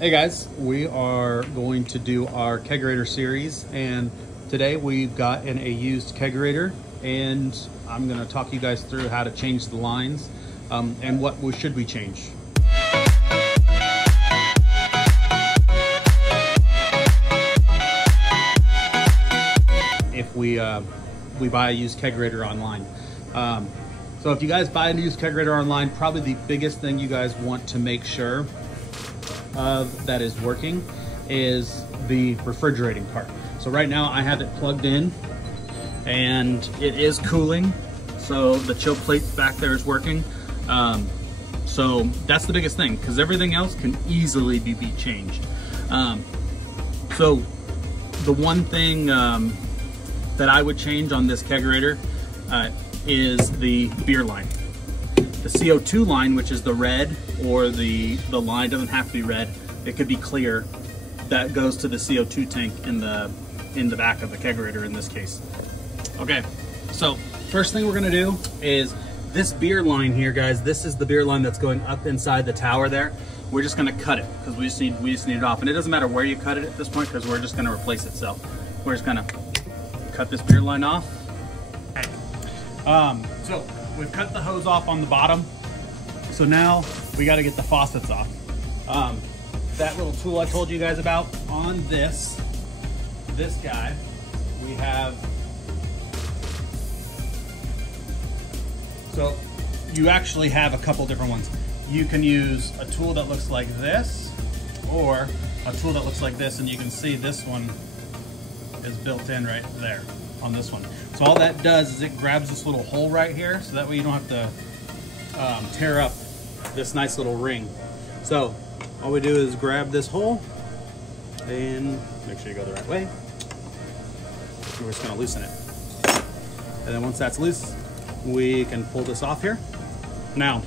Hey guys, we are going to do our Kegerator series, and today we've got in a used Kegerator, and I'm going to talk you guys through how to change the lines and what should we change. If we buy a used Kegerator online. So if you guys buy a used Kegerator online, probably the biggest thing you guys want to make sure of that is working is the refrigerating part. So right now I have it plugged in and it is cooling, so the chill plate back there is working. So that's the biggest thing, because everything else can easily be changed. So the one thing that I would change on this Kegerator is the beer line. The CO2 line, which is the red, or the line doesn't have to be red, it could be clear, that goes to the CO2 tank in the back of the Kegerator in this case. Okay, so first thing we're gonna do is this beer line here, guys. This is the beer line that's going up inside the tower there. We're just gonna cut it because we just need it off, and it doesn't matter where you cut it at this point because we're just gonna replace it. So we're just gonna cut this beer line off. Okay. So we've cut the hose off on the bottom. So now we got to get the faucets off. That little tool I told you guys about, on this guy, we have, so you actually have a couple different ones. You can use a tool that looks like this, or a tool that looks like this, and you can see this one is built in right there on this one. So all that does is it grabs this little hole right here, so that way you don't have to tear up this nice little ring. So all we do is grab this hole and make sure you go the right way. We're just going to loosen it, and then once that's loose, we can pull this off here. Now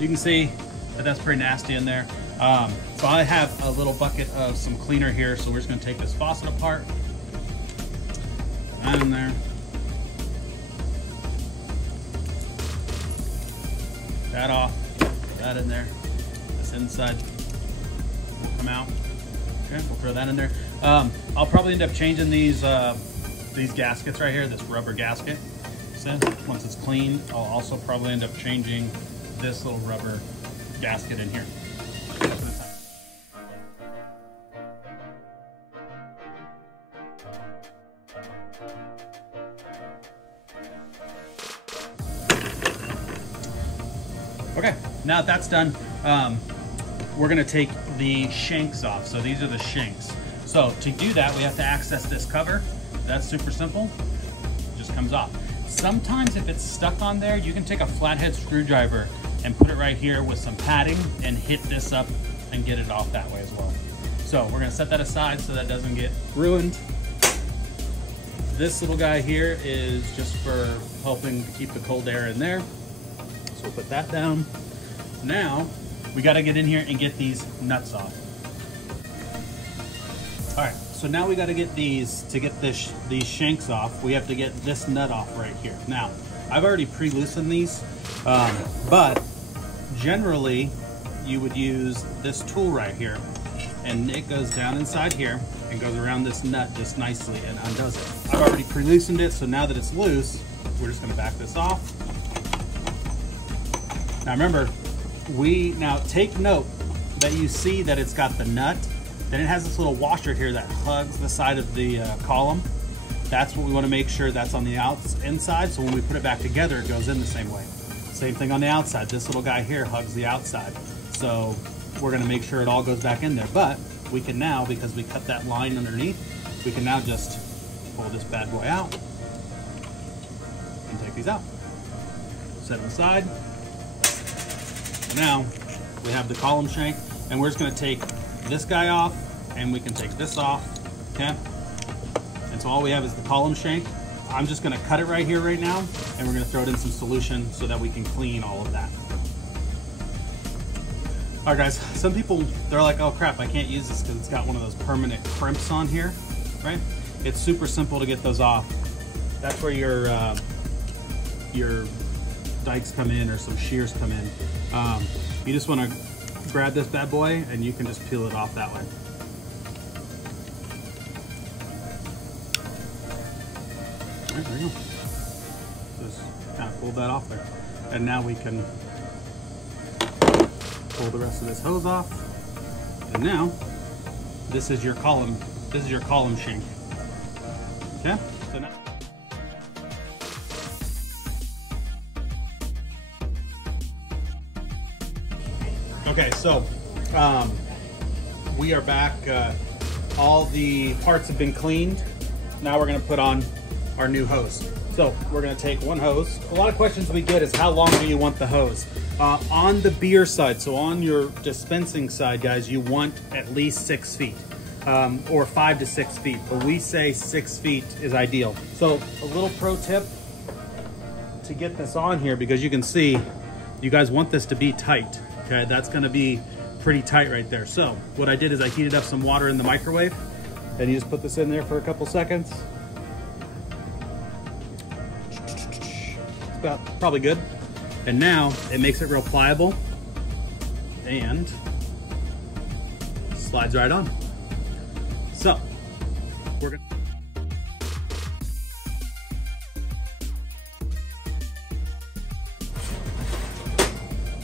you can see that that's pretty nasty in there. So I have a little bucket of some cleaner here, so we're just going to take this faucet apart. Put that in there. That off. Put that in there. This inside will come out. Okay, we'll throw that in there. I'll probably end up changing these gaskets right here, this rubber gasket. So once it's cleaned, I'll also probably end up changing this little rubber gasket in here. Okay, now that that's done, we're gonna take the shanks off. So these are the shanks. So to do that, we have to access this cover. That's super simple, it just comes off. Sometimes if it's stuck on there, you can take a flathead screwdriver and put it right here with some padding and hit this up and get it off that way as well. So we're gonna set that aside so that doesn't get ruined. This little guy here is just for helping to keep the cold air in there. So we'll put that down. Now we got to get in here and get these nuts off. All right, so now we got to get these shanks off. We have to get this nut off right here. Now I've already pre-loosened these, but generally you would use this tool right here, and it goes down inside here and goes around this nut just nicely and undoes it. I've already pre-loosened it, so now that it's loose, we're just going to back this off. Now remember, now take note that you see that it's got the nut, then it has this little washer here that hugs the side of the column. That's what we want to make sure that's on the inside, so when we put it back together, it goes in the same way. Same thing on the outside. This little guy here hugs the outside. So we're going to make sure it all goes back in there. But we can now, because we cut that line underneath, we can now just pull this bad boy out and take these out. Set them aside. Now we have the column shank, and we're just going to take this guy off, and we can take this off, okay? And so all we have is the column shank. I'm just going to cut it right here right now, and we're going to throw it in some solution so that we can clean all of that. All right guys, some people, they're like, oh crap, I can't use this because it's got one of those permanent crimps on here, right? It's super simple to get those off. That's where your dikes come in, or some shears come in. You just want to grab this bad boy and you can just peel it off that way. All right, there you go. Just kind of pulled that off there. And now we can pull the rest of this hose off. And now, this is your column. This is your column shank. Okay? So now, okay, so we are back. All the parts have been cleaned. Now we're gonna put on our new hose. So we're gonna take one hose. A lot of questions we get is how long do you want the hose? On the beer side, so on your dispensing side, guys, you want at least 6 feet. Or 5 to 6 feet, but we say 6 feet is ideal. So a little pro tip to get this on here, because you can see, you guys want this to be tight, okay? That's gonna be pretty tight right there. So what I did is I heated up some water in the microwave, and you just put this in there for a couple seconds. It's about probably good. And now it makes it real pliable and slides right on. So, we're gonna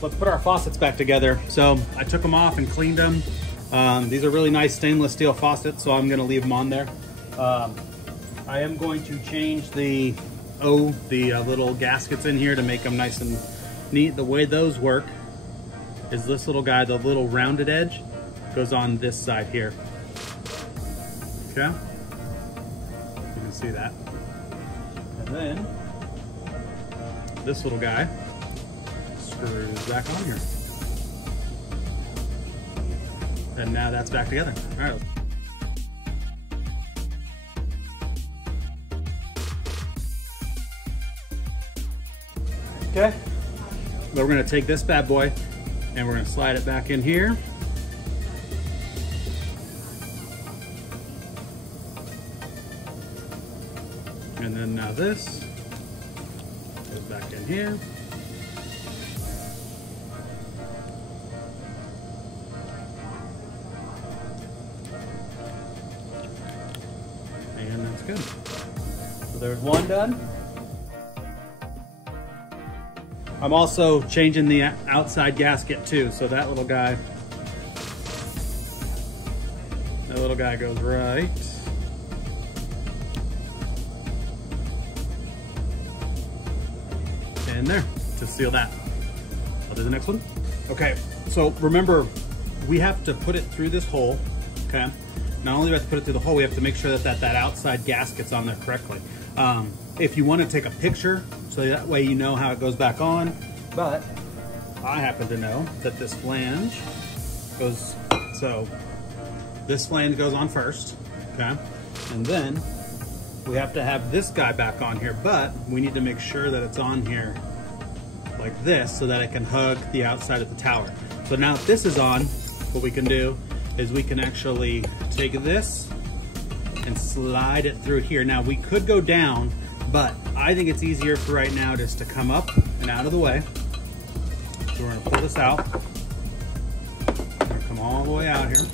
let's put our faucets back together. So I took them off and cleaned them. These are really nice stainless steel faucets, so I'm gonna leave them on there. I am going to change the little gaskets in here to make them nice and neat. The way those work is this little guy, the little rounded edge, goes on this side here. Okay, you can see that. And then this little guy screws back on here. And now that's back together. All right. Okay, but we're gonna take this bad boy and we're gonna slide it back in here. And then now this goes back in here. And that's good. So there's one done. I'm also changing the outside gasket too, so that little guy goes right in there to seal that. I'll do the next one. Okay, so remember, we have to put it through this hole, okay? Not only do we have to put it through the hole, we have to make sure that that outside gasket's on there correctly. If you want to take a picture, so that way you know how it goes back on, but I happen to know that this flange goes, so this flange goes on first, okay? And then we have to have this guy back on here, but we need to make sure that it's on here like this so that it can hug the outside of the tower. So now if this is on, what we can do is we can actually take this and slide it through here. Now we could go down, but I think it's easier for right now just to come up and out of the way. So we're gonna pull this out. We're gonna come all the way out here.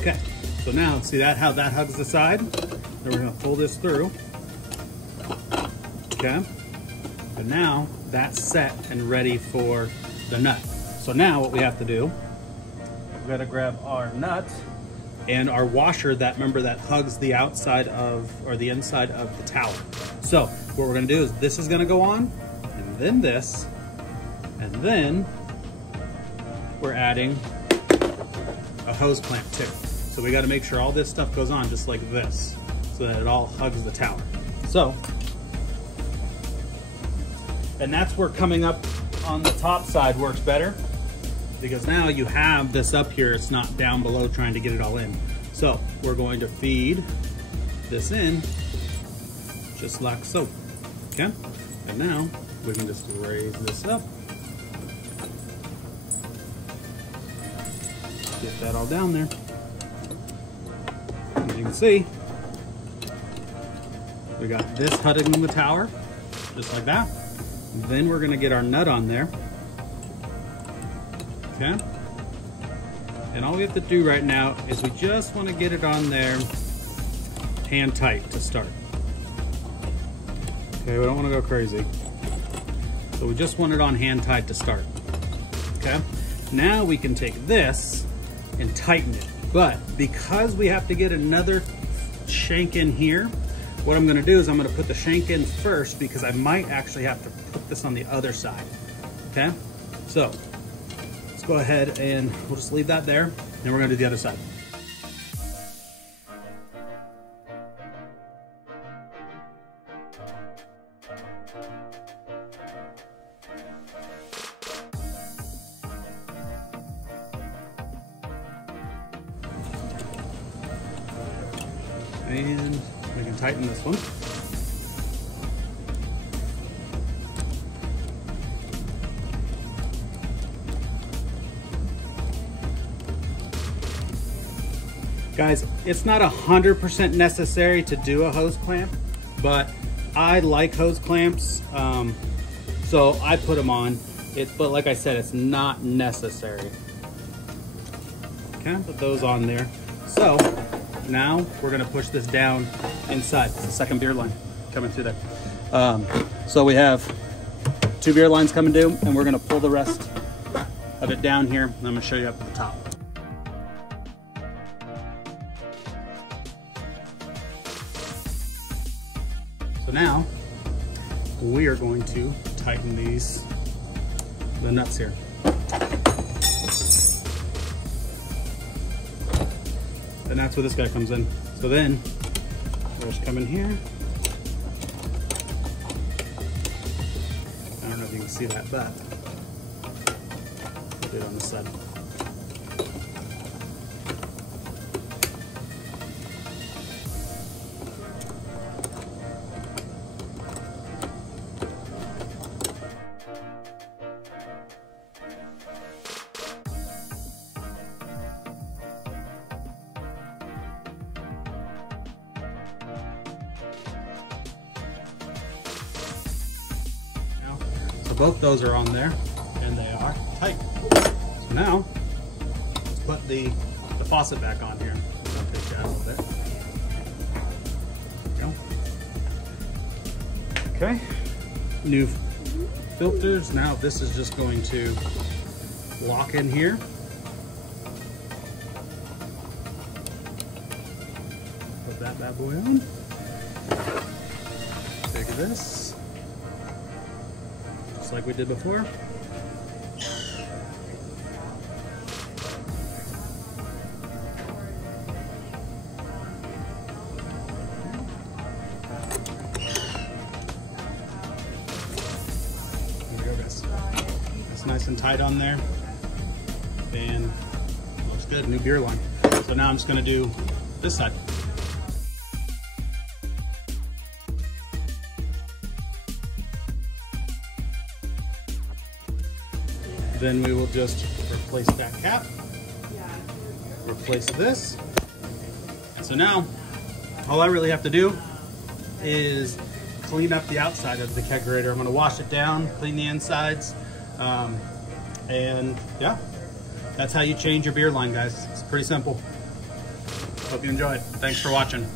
Okay, so now see that how that hugs the side? Then we're gonna pull this through. Okay, but now that's set and ready for the nut. So now what we have to do, we gotta grab our nut and our washer that, remember, that hugs the outside of, or the inside of the tower. So what we're gonna do is this is gonna go on, and then this, and then we're adding a hose clamp too. So we gotta make sure all this stuff goes on just like this, so that it all hugs the tower. So, and that's where coming up on the top side works better, because now you have this up here, it's not down below trying to get it all in. So we're going to feed this in just like so, okay? And now we can just raise this up. Get that all down there. As you can see, we got this hugging the tower, just like that. Then we're gonna get our nut on there. Okay? And all we have to do right now is we just want to get it on there hand tight to start. Okay, we don't want to go crazy. So we just want it on hand tight to start. Okay? Now we can take this and tighten it. But because we have to get another shank in here, what I'm gonna do is I'm gonna put the shank in first because I might actually have to put this on the other side. Okay? So let's go ahead and we'll just leave that there and we're gonna do the other side. And we can tighten this one. Guys, it's not 100% necessary to do a hose clamp, but I like hose clamps, so I put them on. But like I said, it's not necessary. Okay, put those on there. So now we're gonna push this down inside. It's the second beer line coming through there. So we have 2 beer lines coming due, and we're gonna pull the rest of it down here. And I'm gonna show you up at the top. So now we are going to tighten the nuts here. And that's where this guy comes in. So then we'll just come in here. I don't know if you can see that, but we'll do it on this side. So both those are on there, and they are tight. So now, let's put the faucet back on here. I'll take that a little bit. There we go. Okay, new filters. Now this is just going to lock in here. Put that bad boy on. Take this. Just like we did before. There we go, guys. It's nice and tight on there. And looks good, new beer line. So now I'm just gonna do this side. Then we will just replace that cap, replace this. And so now, all I really have to do is clean up the outside of the kegerator. I'm gonna wash it down, clean the insides, and yeah, that's how you change your beer line, guys. It's pretty simple. Hope you enjoy it. Thanks for watching.